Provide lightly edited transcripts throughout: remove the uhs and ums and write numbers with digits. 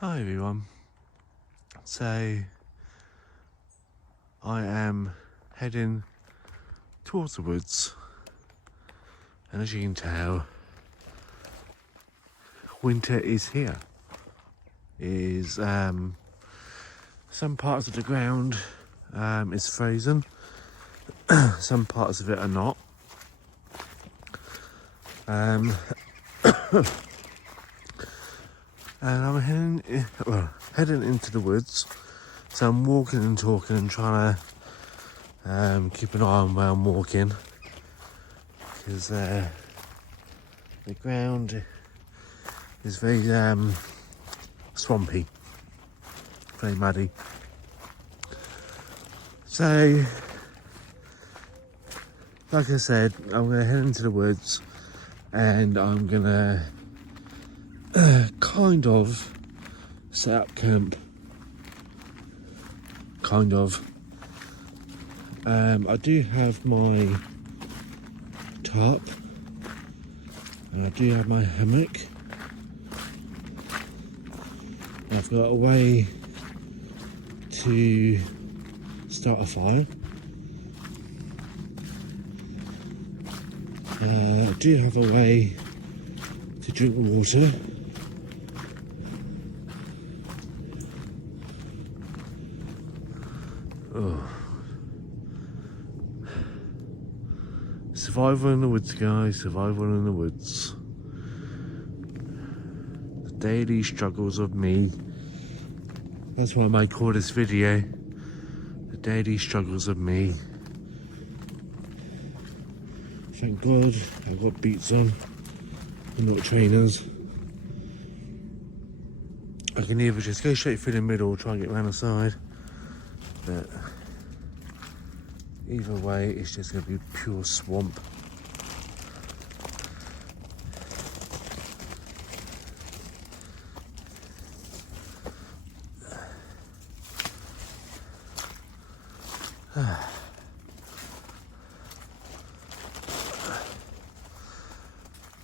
Hi everyone. So I am heading towards the woods, and as you can tell, winter is here. Some parts of the ground is frozen, some parts of it are not. And I'm heading into the woods. So I'm walking and talking and trying to keep an eye on where I'm walking, because the ground is very swampy, very muddy. So, like I said, I'm going to head into the woods and I'm going to kind of set up camp. Kind of. I do have my tarp and I do have my hammock. I've got a way to start a fire. I do have a way to drink water. Oh. Survival in the woods, guys, survival in the woods. The daily struggles of me. That's why I might call this video the daily struggles of me. Thank God I've got boots on and not trainers. I can either just go straight through the middle or try and get around the side, but either way it's just going to be pure swamp.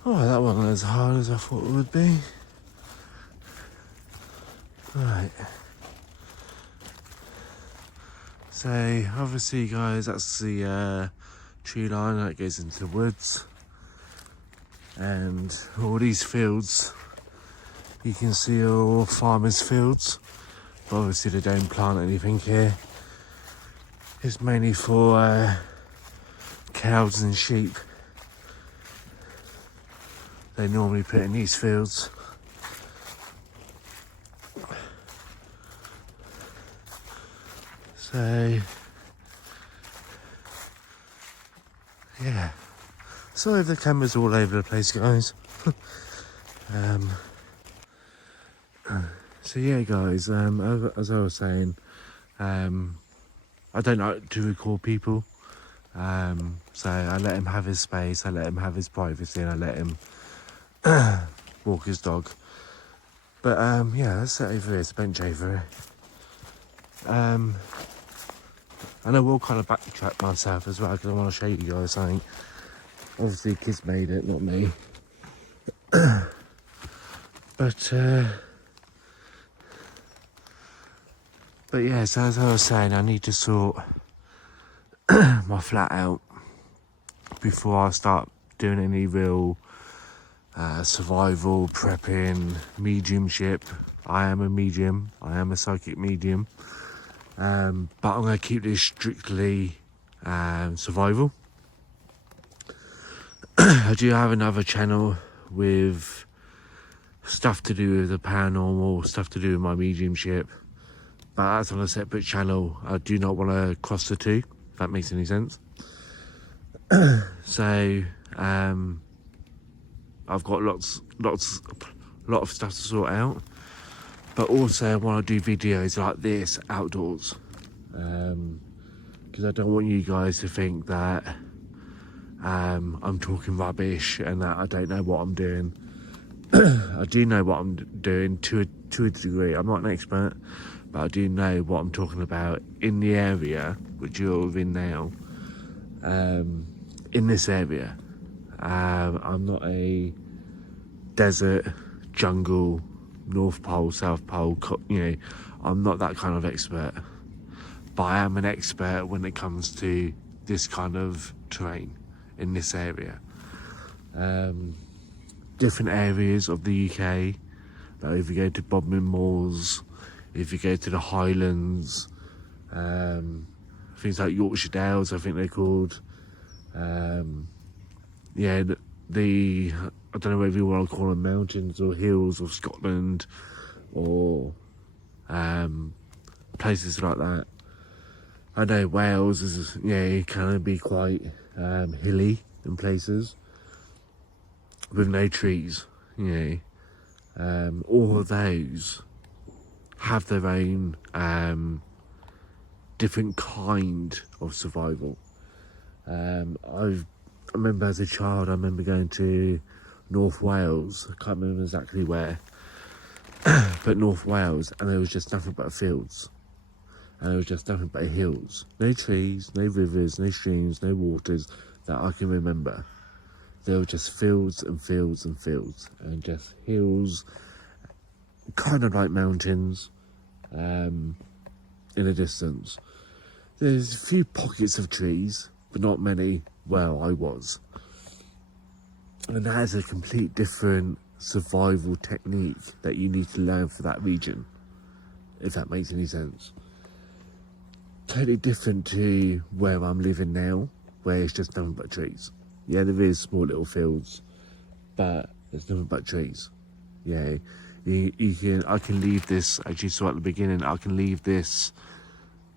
Oh, that wasn't as hard as I thought it would be. Right. So, obviously, guys, that's the tree line that goes into the woods. And all these fields, you can see are all farmers' fields. But obviously, they don't plant anything here. It's mainly for cows and sheep. They normally put in these fields. So, yeah. Sorry if the camera's all over the place, guys. So yeah, guys, as I was saying, I don't like to record people. So I let him have his space, I let him have his privacy, and I let him walk his dog. But yeah, let's sit over here, it's a bench over here. And I will kind of backtrack myself as well, because I want to show you guys something. Obviously, kids made it, not me. But yeah, so as I was saying, I need to sort my flat out before I start doing any real survival, prepping, mediumship. I am a medium, I am a psychic medium. But I'm going to keep this strictly survival. I do have another channel with stuff to do with the paranormal, stuff to do with my mediumship. But that's on a separate channel. I do not want to cross the two, if that makes any sense. So, I've got a lot of stuff to sort out. But also I want to do videos like this outdoors. Because I don't want you guys to think that I'm talking rubbish and that I don't know what I'm doing. I do know what I'm doing to a degree. I'm not an expert, but I do know what I'm talking about in the area which you're in now. In this area, I'm not a desert jungle North Pole, South Pole, you know, I'm not that kind of expert, but I am an expert when it comes to this kind of terrain in this area. Different areas of the UK, like if you go to Bodmin Moors, if you go to the Highlands, things like Yorkshire Dales, I think they're called. Yeah, I don't know whether you want to call them mountains or hills of Scotland, or places like that. I know Wales is, yeah, it can be quite hilly in places with no trees, you know. All of those have their own different kind of survival. I remember as a child, I remember going to North Wales. I can't remember exactly where, but North Wales, and there was just nothing but fields, and there was just nothing but hills. No trees, no rivers, no streams, no waters that I can remember. There were just fields and fields and fields, and just hills, kind of like mountains, in the distance. There's a few pockets of trees, but not many where I was. And that is a complete different survival technique that you need to learn for that region, if that makes any sense. Totally different to where I'm living now, where it's just nothing but trees. Yeah, there is small little fields, but there's nothing but trees. Yeah, I can leave this, as you saw at the beginning, I can leave this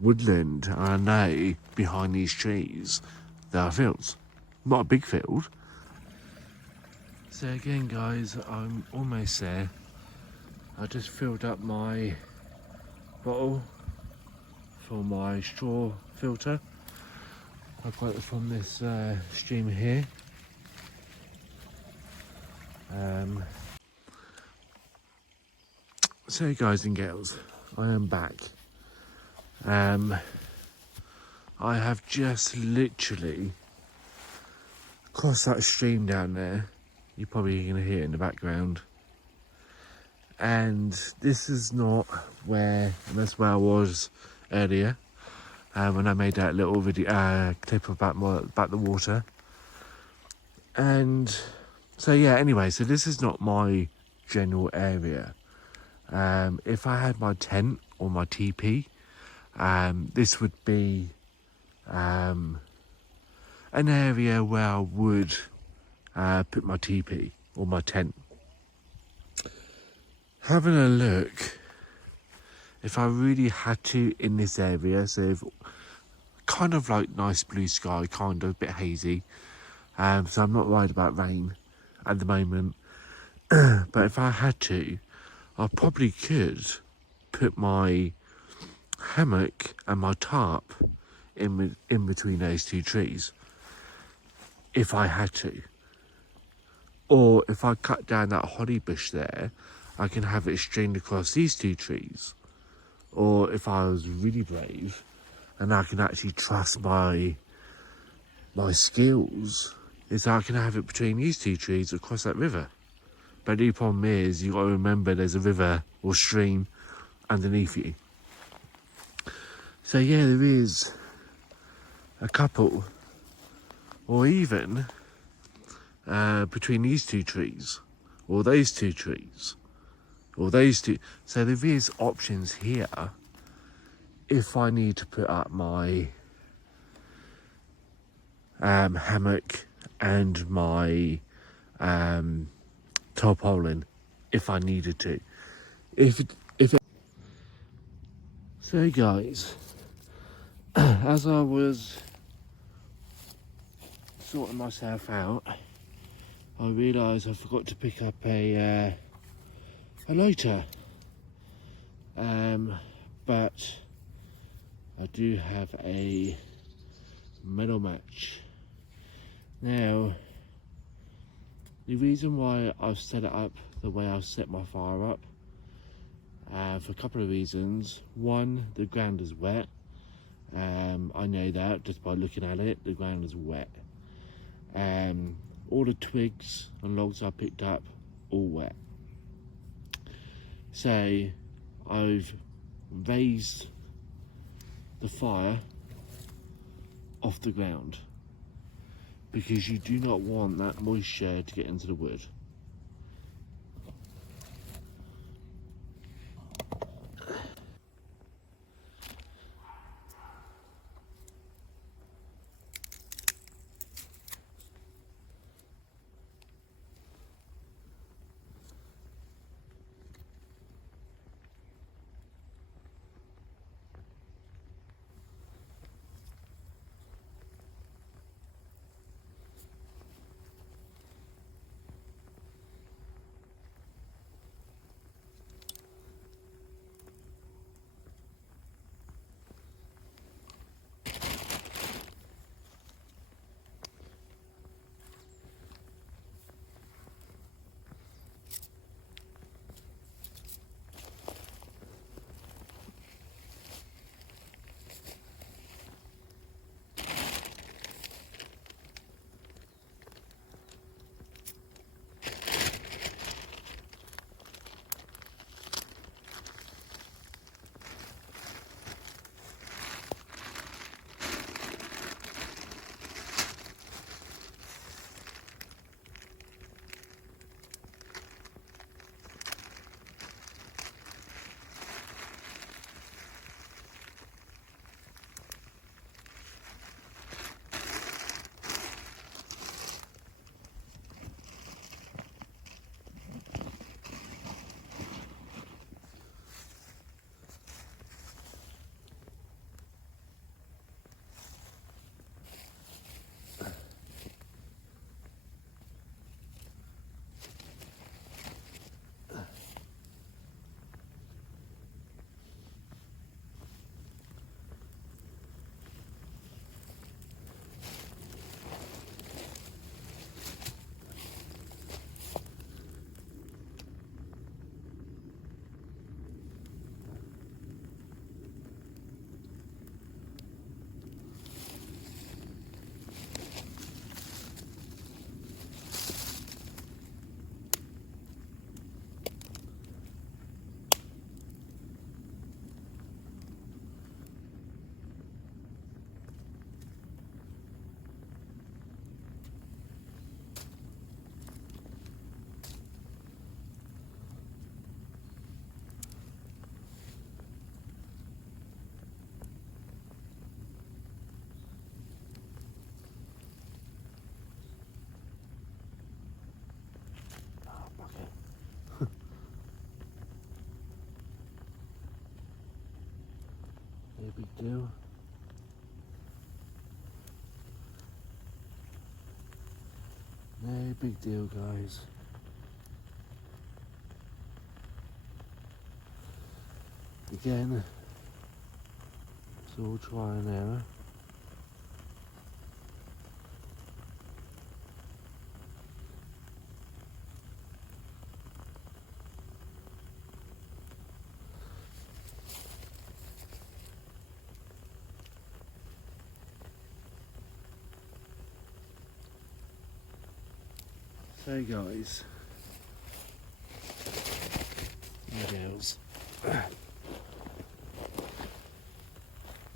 woodland, and I know behind these trees there are fields. Not a big field. So again, guys, I'm almost there. I just filled up my bottle for my straw filter. I got it from this stream here. So guys and girls, I am back. I have just literally crossed that stream down there. You're probably going to hear it in the background. And this is not where, and that's where I was earlier, when I made that little video clip about the water. And so yeah, anyway, so this is not my general area. If I had my tent or my teepee, this would be an area where I would put my teepee or my tent. Having a look, if I really had to in this area, so if, kind of like nice blue sky, kind of a bit hazy, so I'm not worried about rain at the moment. But if I had to, I probably could put my hammock and my tarp in between those two trees, if I had to. Or if I cut down that holly bush there, I can have it stringed across these two trees. Or if I was really brave and I can actually trust my skills, is I can have it between these two trees across that river. But the problem is, you got to remember there's a river or stream underneath you. So yeah, there is a couple, or even between these two trees, or those two trees, or those two. So there is options here if I need to put up my hammock and my tarpaulin, if I needed to. So guys, as I was sorting myself out, I realised I forgot to pick up a lighter, but I do have a metal match. Now, the reason why I've set it up the way I've set my fire up, for a couple of reasons. One, the ground is wet. I know that just by looking at it, the ground is wet. All the twigs and logs I picked up, all wet. say I've raised the fire off the ground, because you do not want that moisture to get into the wood. No big deal. No big deal, guys. Again, it's all try and error. So guys, and girls,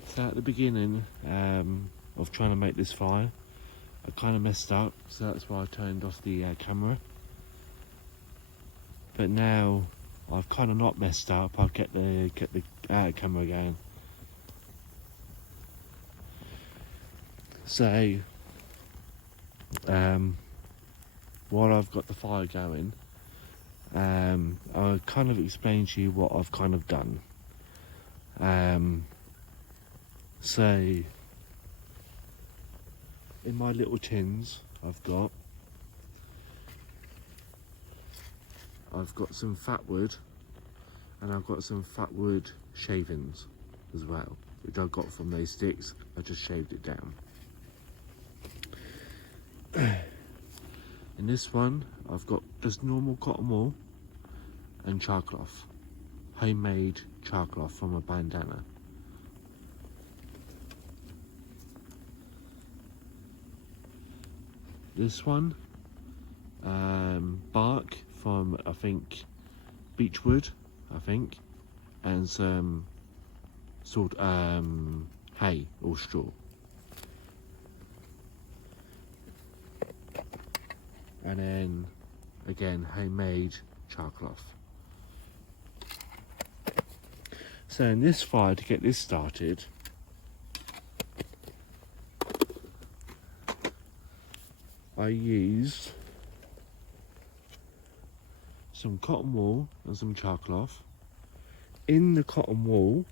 so at the beginning of trying to make this fire, I kind of messed up, so that's why I turned off the camera. But now I've kind of not messed up. I've get the camera going. So while I've got the fire going, I'll kind of explain to you what I've kind of done. So in my little tins I've got some fat wood, and I've got some fat wood shavings as well, which I got from those sticks. I just shaved it down. In this one, I've got just normal cotton wool and char cloth, homemade char cloth from a bandana. This one, bark from, I think, beechwood. I think, and some sort hay or straw. And then again, homemade char cloth. So in this fire, to get this started, I used some cotton wool and some char cloth. In the cotton wool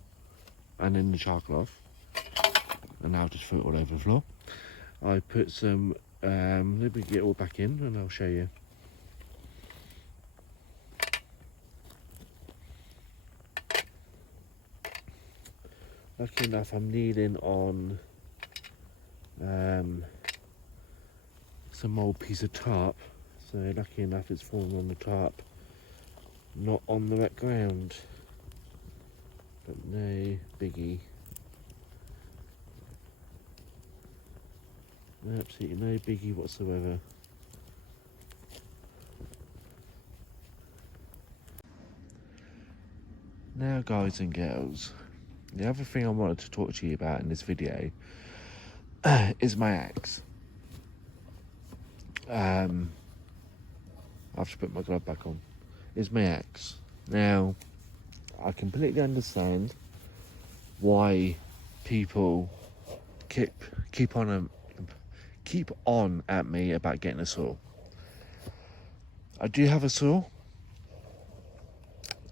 and in the char cloth, and I'll just throw it all over the floor, I put some, let me get it all back in and I'll show you. Lucky enough, I'm kneeling on some old piece of tarp, so lucky enough it's falling on the tarp, not on the wet ground, but no biggie. Absolutely no biggie whatsoever. Now guys and girls, the other thing I wanted to talk to you about in this video is my axe. I have to put my glove back on. Is my axe. Now, I completely understand why people keep on at me about getting a saw. I do have a saw.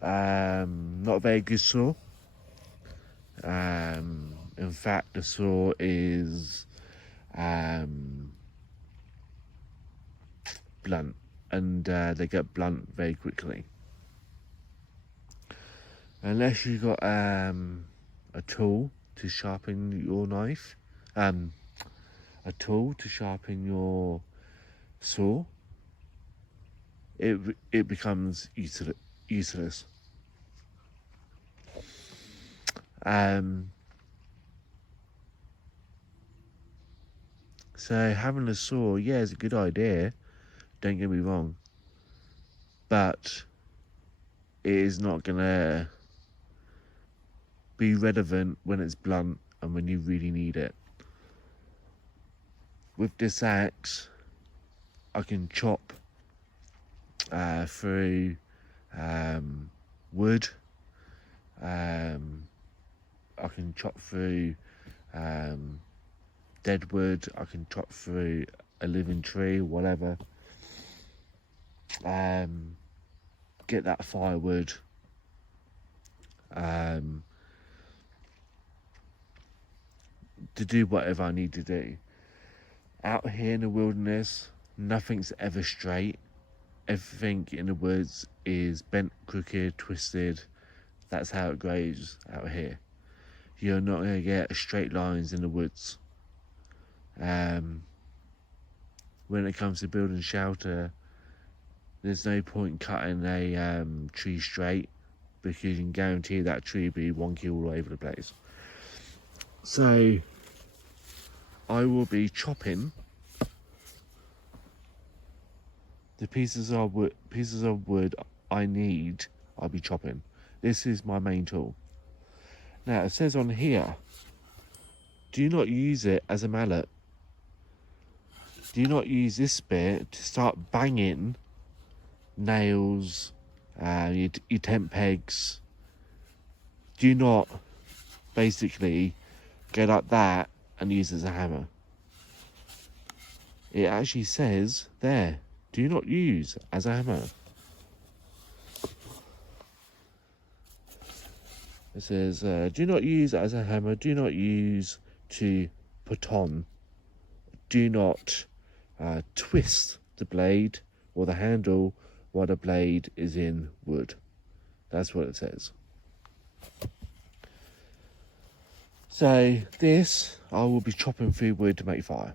Not a very good saw. In fact, the saw is blunt, and they get blunt very quickly. Unless you got a tool to sharpen your knife, a tool to sharpen your saw, it becomes useless. So having a saw, yeah, is a good idea, don't get me wrong, but it is not gonna be relevant when it's blunt and when you really need it. With this axe, I can chop through wood. I can chop through dead wood. I can chop through a living tree, whatever. Get that firewood. To do whatever I need to do. Out here in the wilderness, nothing's ever straight. Everything in the woods is bent, crooked, twisted. That's how it grows out here. You're not going to get straight lines in the woods. When it comes to building shelter, there's no point cutting a tree straight, because you can guarantee that tree will be wonky all over the place. So I will be chopping the pieces of wood I need. I'll be chopping. This is my main tool. Now it says on here, do not use it as a mallet. Do not use this bit to start banging nails, your tent pegs. Do not basically go like that and use it as a hammer. It actually says there, do not use as a hammer. It says, do not use as a hammer, do not use to put on, do not twist the blade or the handle while the blade is in wood. That's what it says. So this, I will be chopping through wood to make fire.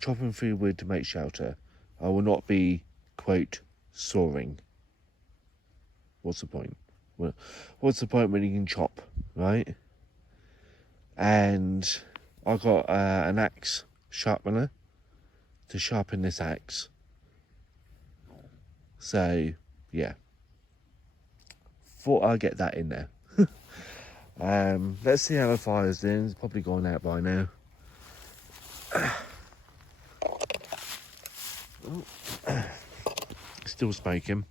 Chopping through wood to make shelter. I will not be, quote, sawing. What's the point? Well, what's the point when you can chop, right? And I got an axe sharpener to sharpen this axe. So, yeah. thought I'd get that in there. Let's see how the fire's doing. It's probably gone out by now. Still smoking.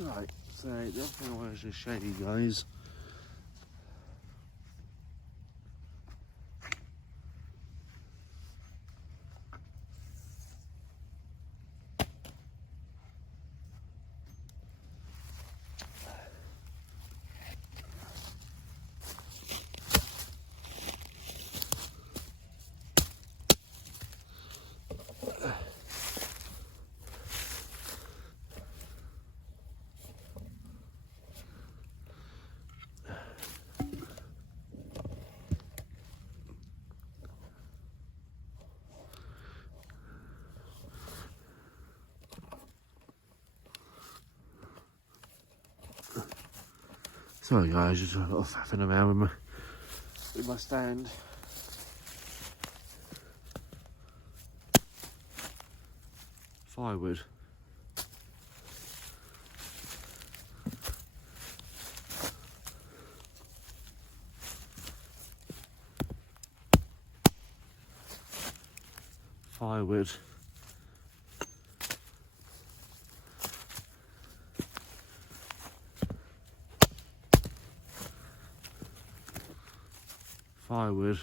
Right, so the other thing I wanted to show you guys. Sorry guys, just a lot of faffing around with my stand. Firewood. Firewood. Firewood.